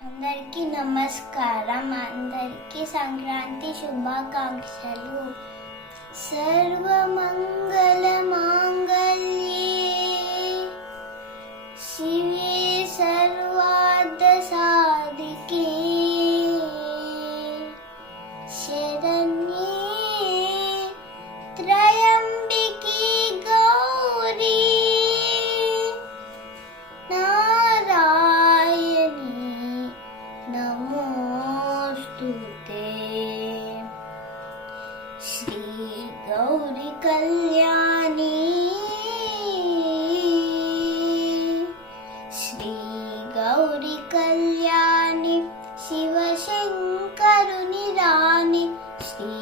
అందరికీ నమస్కారం. అందరికీ సంక్రాంతి శుభాకాంక్షలు. సర్వమంగళ మాంగళ్యే శివే సర్వార్థ సాధికే శరణ్యే త్రయంబికే గౌరీ నమోస్తుతే. శ్రీ గౌరీ కళ్యాణి శ్రీ గౌరీ కళ్యాణి శివశంకరుని రాణి శ్రీ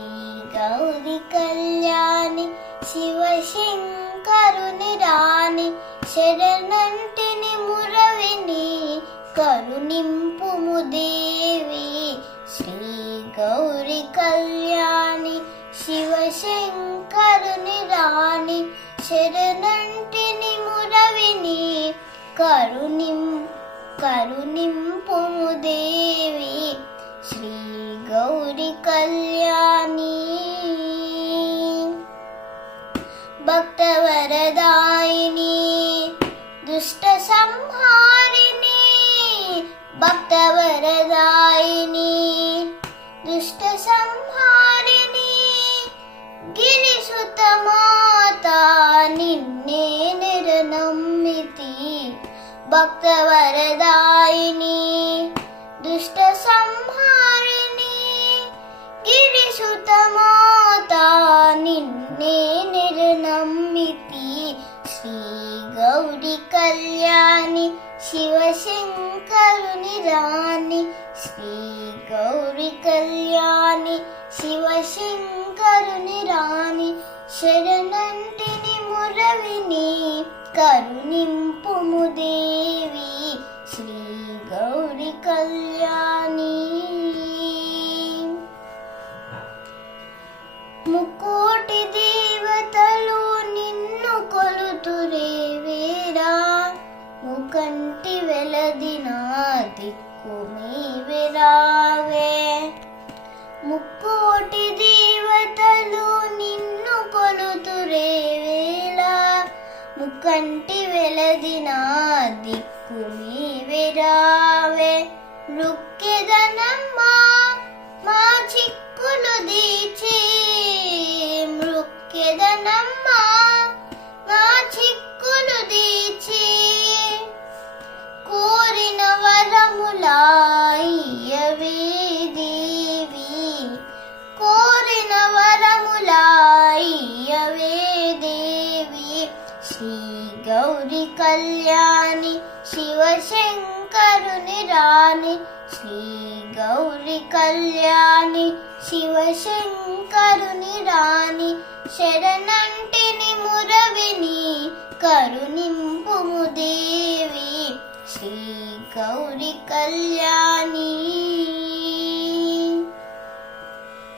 గౌరీ కళ్యాణి శివశంకరుని రాణి శరణంటిని మురవిని కరుణింపుము దేవి శ్రీ గౌరీ కళ్యాణి శివశంకరుని రాణి శరణంటిని మురవిని కరుణింపుము దేవి శ్రీ గౌరీ కళ్యాణి. భక్తవరదాయిని దుష్ట సంహారిణి భక్తవరదాయిని దుష్ట సంహారిణి గిరిసుత మాత నిన్నే నిరనమ్మితి భక్తవరదాయిని దుష్ట సంహారిణి గిరిసుత మాత నిన్నే నిరనమ్మితి శ్రీ గౌరీ కళ్యాణి శివశంకరుని రాణి శ్రీ గౌరీ కళ్యాణి శివశంకరుని రాణి శరణంటిని మురవిని కరుణింపుము దేవి శ్రీ గౌరీ కళ్యాణి. ముకోటి దేవతలు నిన్ను కొలుతురే వేరా ముకంటి వెలదిన దిక్కు నీవెరావే ముక్కోటి దేవతలు నిన్ను కొలుతురే వేళ ముకంటి వెలదిన దిక్కు నీవెరావే మృక్కెదనమ్మా మా చిక్కులు దీచి మృక్కెదనమ్మా మా చిక్కులు దీచి కోరిన వరములాయవే దేవి కోరిన వరములాయవే దేవి శ్రీ గౌరీ కళ్యాణి శివశంకరుని రాణి శ్రీ గౌరీ కళ్యాణి శివశంకరుని రాణి శరణంటిని మురవిని కరుణింపుము దేవి శ్రీ గౌరీ కళ్యాణి.